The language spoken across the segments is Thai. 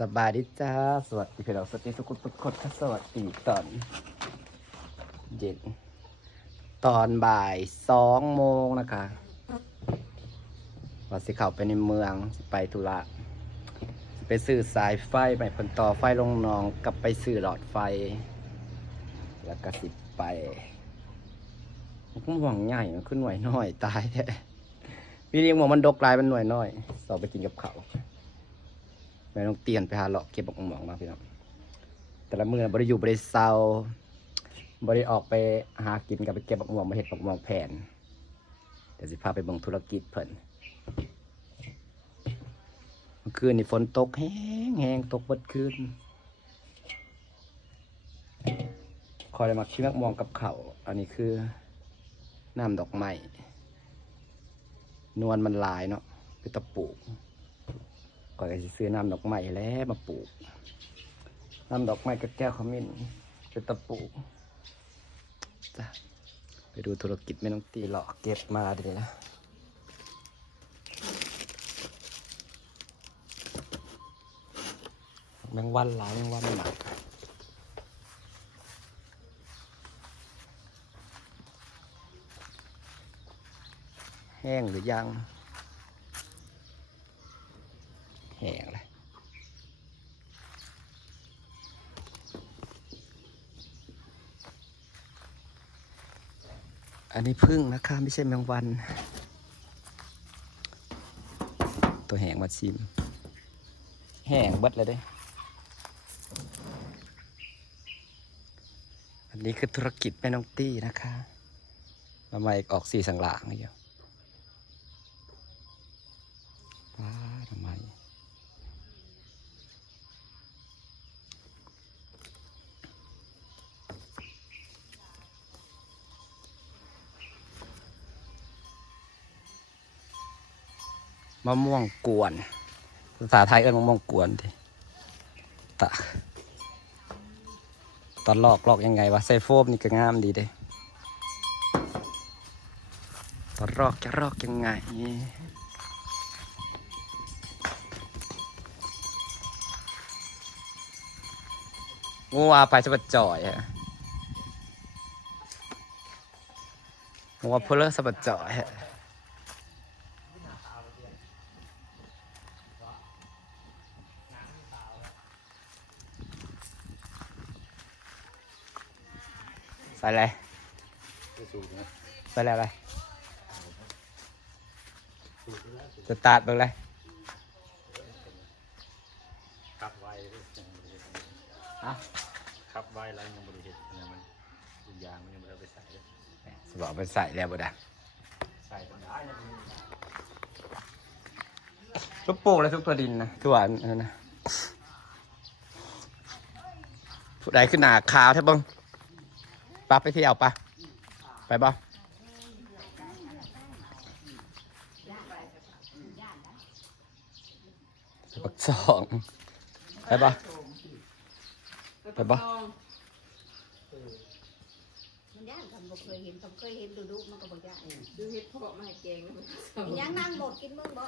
สบายดีจ้า สวัสดีพี่น้องสวัสดีทุกคนทุกคนค่ะสวัสดีตอนเย็นตอนบ่ายสองโมงนะคะว่าสิเข้าไปในเมืองไปธุระไปซื้อสายไฟไปเป็นต่อไฟลงนองกลับไปซื้อหลอดไฟ แล้วก็สิไปมันหวังใหญ่มันขึ้นหน่วยน้อยตายแท้พี่เลี้ยงหมอมันดกลายเป็นหน่วยน้อยสอบไปกินกับเขา แม่ต้องเตียนไปหาเลาะเก็บบักหมองมาพี่น้องแต่ละมือน่ะบริอยู่บริเซาบริออกไปหากินกับไปเก็บบักหมองมาเห็ดบักหมองแผ่นเดี๋ยวสิพาไปเบิ่งธุรกิจเพิ่นเมื่อคืนนี่ฝนตกแห้งแห้งตกเบิดคืนคอยมาคิดบักมองกับเขาอันนี้คือน้ำดอกไม้นวลมันลายเนาะคือตะปู กก่อนจะซื้อน้ำดอกไม้แล้วมาปลูก น้ำดอกไม้กับแก้วขมิ้นเป็นตะปลูกจ้ะไปดูธุรกิจไม่ต้องตีหลอกเก็บมาเดี๋ยนะแมงวันหลายแมงวันหนักแห้งหรือยัง แห้งเลย อันนี้พึ่งนะคะ ไม่ใช่แมงวัน ตัวแหงมาชิม แหงเบิดเลยเด้ อันนี้คือธุรกิจแม่น้องตี้นะคะมาใหม่ออกสีสังหลางอยู่ว้าทำไม มะม่วงกวนภาษาไทยเอิ้นมะม่วงกวนดิตะตอนลอกลอกยังไงวะใส่โฟมนี่ก็งามดีเด้ตอนลอกจะลอกยังไงงูอาไปสะบัดจ่อยอะงูอาเพลเลอร์สะบัดจ่อยอะ ใส่อะ ไรใส่อะไรอะไรสตาร์ทเบิ่งเลยขับไว้เลยยังบริเวณอะขับไว้แล้วยังบริเวณนะมันทุกอย่างมันยังไม่ได้ไปใส่เลยสบอกไปใส่แล้วบ่ได้ใส่ตรงได้นะมันทุกปลูกแล้วทุกตัวดินนะทุกวันนั่นนะผู้ใดขึ้นหนาขาวแท้เบ้ง ปั๊บไปเที่ยวปะไปบ่ปักสองไปบ่ไปบ่มันย่านทำบ่เคยเห็นทำเคยเห็นดูดูมันก็บ่ย่านดูเห็ดเพาะมาให้แกงแล้วมันก็สมันยังนั่งหมดกินมึงบ่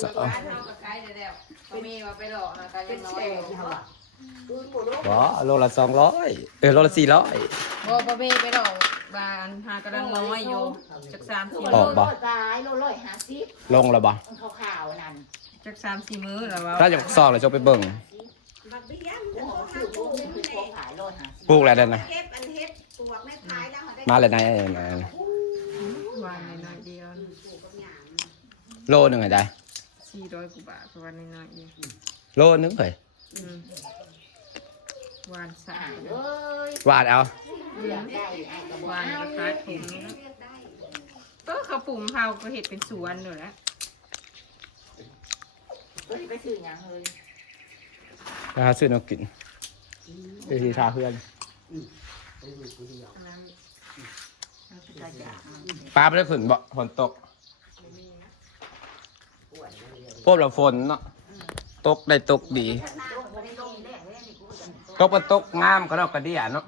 สองบ้านเฮากับขายได้แล้วก็มีว่าไปหลอกนะก็ยังน้อยอยู่ปืน บ่รู้บ่โลละสองร้อยเออโลละสี่ร้อยบ่บ่มีไปหลอกบ้านหากำลังน้อยอยู่จักสามสี่อมื้อกอบ่ตายโลร้อยห้าสิบลงแล้วบ่มันขาวๆนั่นจักสามสี่มื้อแล้วว่าถ้าจะซองเลยจะไปเบิ่งบักเบี้ยมโอ้โหคือโอ้ยคือของขายร้อยห้าสิบปลูกแล้วนั่นนะเก็บอันเฮ็ดปลวกไม่ขายแล้วได้มาเลยนายนายวางน้อยๆเดียวปลูกกับหยามโลหนึ่งไงได้400กว่าบาทเพราะว่าน้อยๆเองโลหนึงเฮ้ยอืม หวานสาอ่ายเอ้ยหวานเอาอยากได้ไอ้กระบอกหวานราคาถุงนึงเลือกได้ก็เขาปลูกเฮาก็เฮ็ดเป็นสวนอยู่แล้วเอ้ยไปซื้อหยังเฮ้ยไปหาซื้อแนวกินไปทีทาเพื่อนอันนั้นมันก็จะอยากปลาไม่ได้ฝนบ่ฝนตกพวกเราฝนเนาะตกได้ตกดีหน้าบ่ได้ลงแดงเลยนี่กูจะ ตกตกมันตกงามก็ดอกกระเดี่ยเนาะ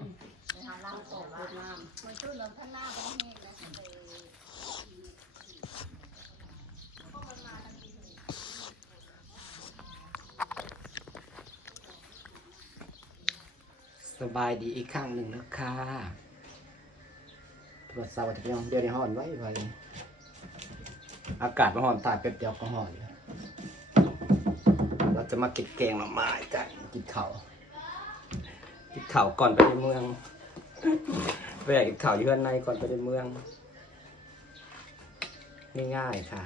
สบายดีอีกครั้งหนึ่งนะคะตรวจสอบจะเป็นเดี๋ยวในห้อนไว้ไว้ อากาศมาห้อนตายเป็ดเดียวก็ห้อน เราจะมากินแกงหน่อไม้กันกินข้าว กินข่าวก่อนไปในเมืองไปอ่ากกินข่าวอยู่ข้างในก่อนไปในเมืองง่ายๆค่ะ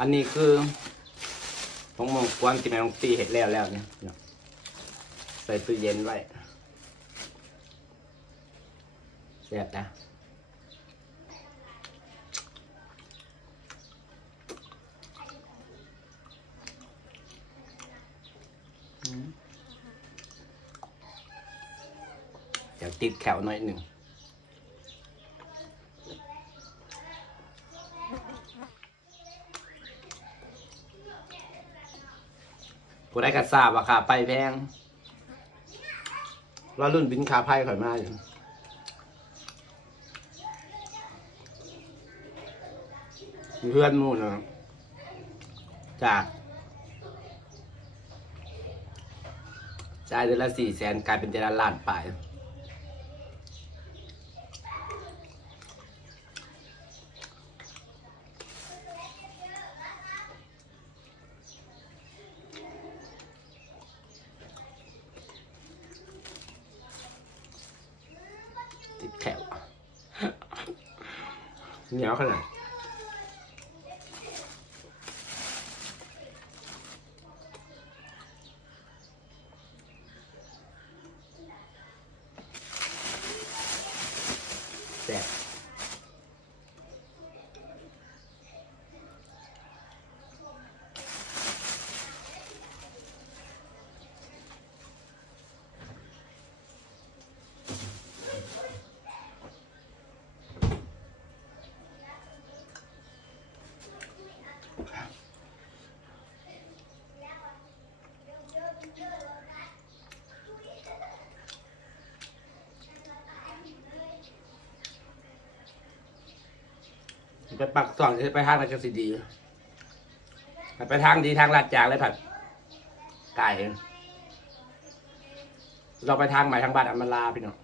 อันนี้คือผมมองกวนกินในน้องตีเห็ดแล้วแล้วเนี่ยใส่ตู้เย็นไว้แซ่บนะอืมเดี๋ยวติดแขวหน่อยหนึ่ง ผู้ได้กระทราบว่าขาไปแพงรอรุ่นบินขาไพ่ข่อยมาอยู่เพื่อนมู่เนาะจากจ่ายเดือนละสี่แสนกลายเป็นเดือนละล้านไปลายติดแขว เหนีย ไปปักสองไปทางไหนจะสิดีไปทางดีทางลาดจางเลยผัดไก่เราไปทางใหม่ทางบ้านอำมาลาพี่น้อง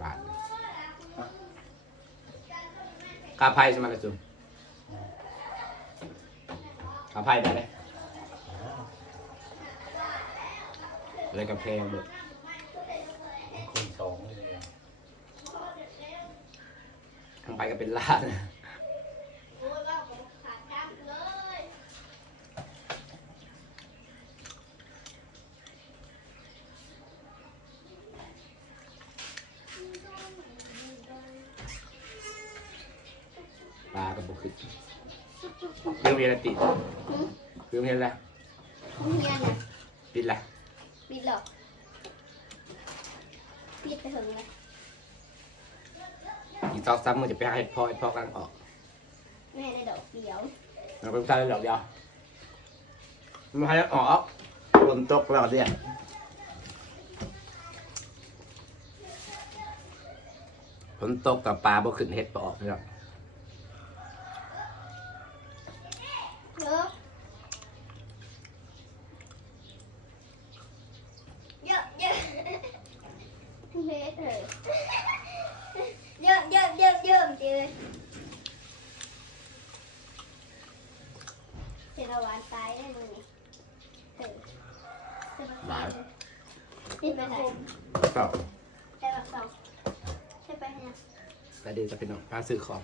บ้านกาไพ่ใช่ไหมล่ะจุ๊กาไพ่ได้เล ยเลยกาแฟเบิดคนสองเลยทางไปก็เป็นล้านนะโอ้ยว่าผมขาดจับเลยปลากับบุขึ้นเรื่องเรียนติดเรื่องเรียนอะไรเฮียน่ะติดอะไร ปิดหรอกปิดไปถึงเลยอีกสองสามมือจะไปให้พ่อให้พ่อกำลังออกแม่ได้ดอกเดียวเราไปใช้ดอกเดียวไม่ให้ออกฝนตกแล้วเนี่ยฝนตกกับปลาบ่ขึ้นเห็ดบ่ออกเนี่ยเยอะเยอะเยอะเมตรเลยเยอะเยอะเย อะเยอะจริงเจรวานตายได้มือนี่เออหลายนี่ไปไหนก็ไปแบบสองใช่ไปเนี่ย แต่เดี๋ยวจะเป็นน้องพาซื้อของ